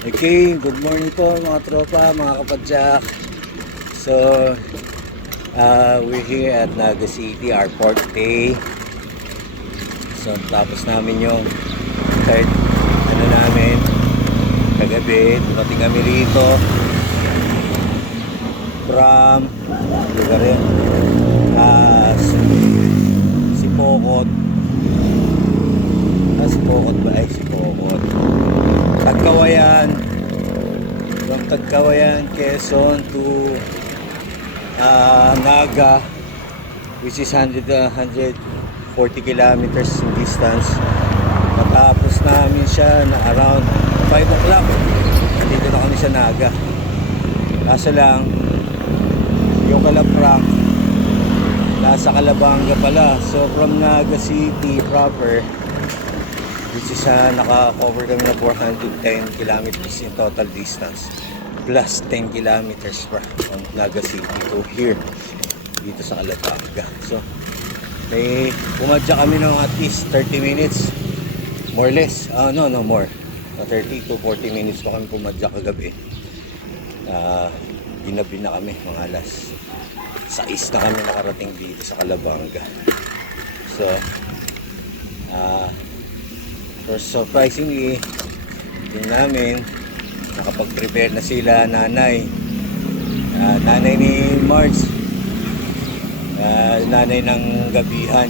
Okay, good morning po mga tropa, mga kapadyak. So, we're here at Naga City, our fourth day. So, tapos namin yung third, namin, kagabi, dumating kami rito from lugar yun, Sipokot. Sipokot ba? Ay, Sipokot. Tagkawayan, from Tagkawayan, Quezon to Naga, which is 140 kilometers in distance. Matapos namin siya na around 5 o'clock. Dito na kami sa Naga. Kaso lang, yung Kalaprang nasa Calabanga pala. So from Naga City proper, which is naka-cover kami na 410 kilometers in total distance, plus 10 kilometers from Naga City to here dito sa Calabanga. So may pumadya kami ng at least 30 minutes more or less, no more, 30 to 40 minutes pa kami pumadya kagabi. Ginabi na kami, mga alas 6 na kami nakarating dito sa Calabanga. So surprisingly, din namin nakapag-prepare na sila nanay ni Marge, nanay ng gabihan.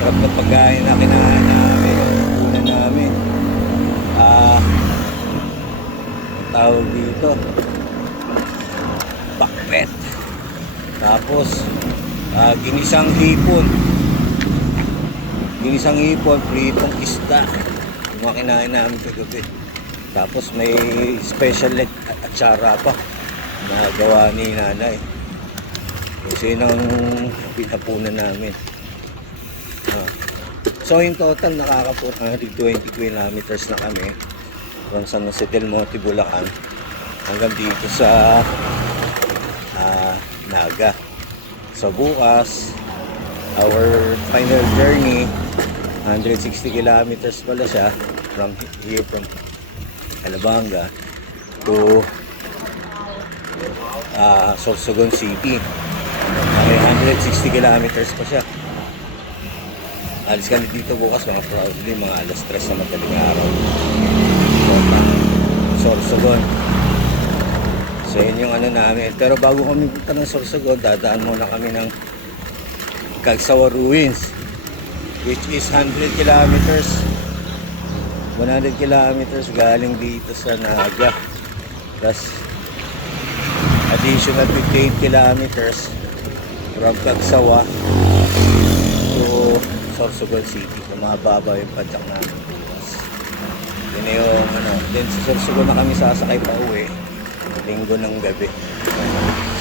Sarap na pagkain na kinain namin, una namin, tawag dito, pakpet, tapos ginisang hipon, pritong isda, yung mga kinain namin kagabi. Tapos may special atsara pa na gawa ni nanay. Kasi yun ang pinapunan namin. So in total nakaka 20 kilometers na kami from San Jose del Monte, Bulacan hanggang dito sa Naga. So bukas, our final journey, 160 kilometers pala siya from Calabanga to Sorsogon City. May 160 kilometers pa siya. Alis kami dito bukas mga alas 3 na madaling araw. Sorsogon. So yun yung namin. Pero bago kami punta ng Sorsogon, dadaan muna kami ng Cagsawa Ruins, which is 100 kilometers galing dito sa Naga, plus additional 58 kilometers from Cagsawa to Sorsogon City. Mababa yung padyak namin bukas. Yun yung then sa Sorsogon na kami sasakay pa uwi linggo ng gabi.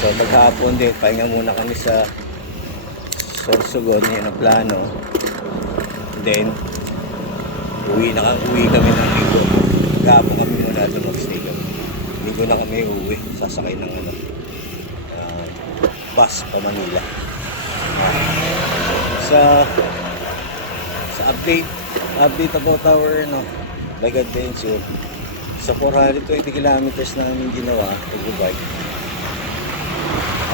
So maghapon din pahinga muna kami sa Sorsogon, yan ang plano. Then uwi kami ng linggo. Gapon kami muna doon mag-stay kami. Linggo na kami uwi, sasakay ng bus pa Manila. Sa update about our bike adventure, sa 420 kilometers na namin ginawa pag-bike.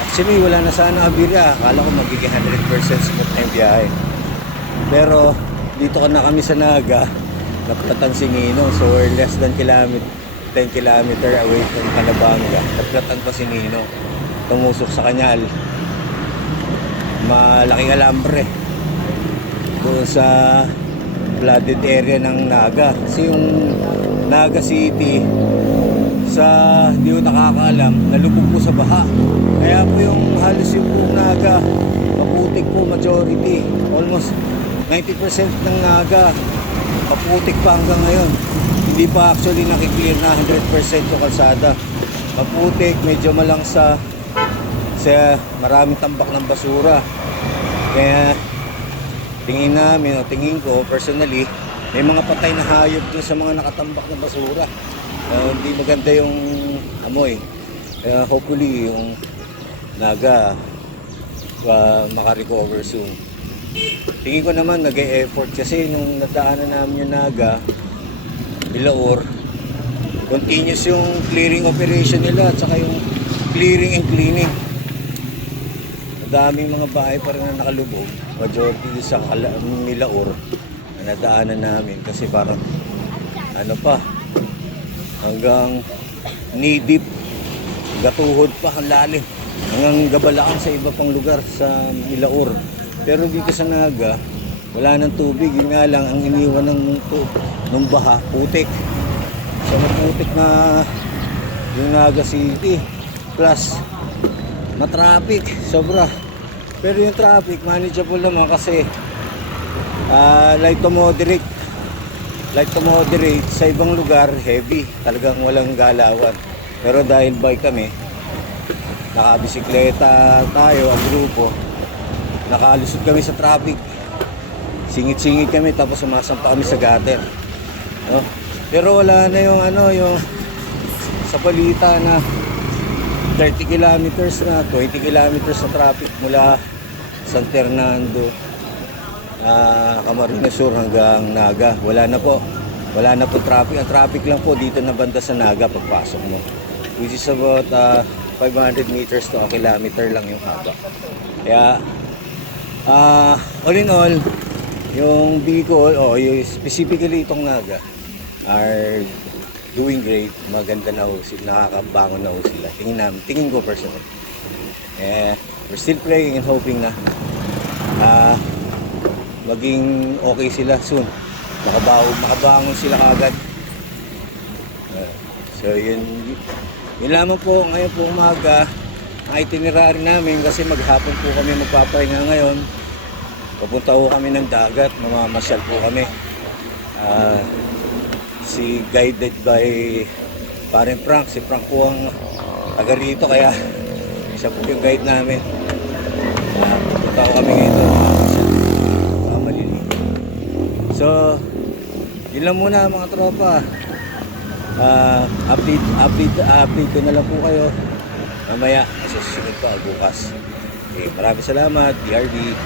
Actually wala na sana abirya, akala ko magiging 100% smooth na yung biyahe. Pero dito na kami sa Naga, naplatan si Nino. So we're less than 10 kilometer away from Calabanga. Naplatan pa si Nino, tumusok sa kanyal, malaking alambre doon sa flooded area ng Naga. Kasi yung Naga City, sa hindi ko nakakaalam, nalubog po sa baha. Kaya po yung halos yung buong Naga, maputik po majority. Almost 90% ng Naga maputik pa hanggang ngayon. Hindi pa actually nakiklear na 100% yung kalsada. Maputik, medyo malangsa, maraming tambak ng basura. Kaya tingin ko personally, may mga patay na hayop dun sa mga nakatambak na basura. Hindi maganda yung amoy. Kaya hopefully yung Naga makarecover soon. Tingin ko naman nag-e-effort kasi nung nadaanan namin yung Naga, Bilaor, continuous yung clearing operation nila at saka yung clearing and cleaning. Madaming mga bahay pa rin na nakalubog. Majority sa Milaor na nadaanan namin kasi parang ano pa hanggang knee deep, gatuhod pa ang lalim hanggang gabalaan sa iba pang lugar sa Milaor. Pero dito sa Naga wala nang tubig, yun nga lang ang iniwan ng baha, putik. So maputik na yung Naga City plus matraffic sobra. Pero yung traffic manageable naman kasi light to moderate sa ibang lugar heavy, talagang walang galawan. Pero dahil bike kami, nakabisikleta tayo ang grupo, nakalusot kami sa traffic, singit-singit kami tapos sumasampa kami sa gutter, no? Pero wala na yung yung sa balita na 30 kilometers na 20 kilometers na traffic mula San Fernando, Camarines Sur hanggang Naga. Wala na po traffic. Ang traffic lang po dito na banda sa Naga pagpasok mo, which is about 500 meters to a kilometer lang yung haba. Kaya all in all, yung Bicol yung specifically itong Naga are doing great. Maganda na ho sila, nakakabangon na ho sila. Tingin ko personal. We're still praying and hoping na maging okay sila soon. Makabangon sila kagad. So yun lamang po ngayon po umaga ang itinerary namin kasi maghapon po kami magpapahinga ngayon. Pupunta po kami ng dagat, mamamasyal po kami. Guided by Paren Frank. Si Frank po ang taga rito kaya siya po yung guide namin. Pupunta ko kami ngayon maliligo. So yun lang muna mga tropa. Update ko na lang po kayo mamaya sa susunod pa bukas. Okay, maraming salamat DRD.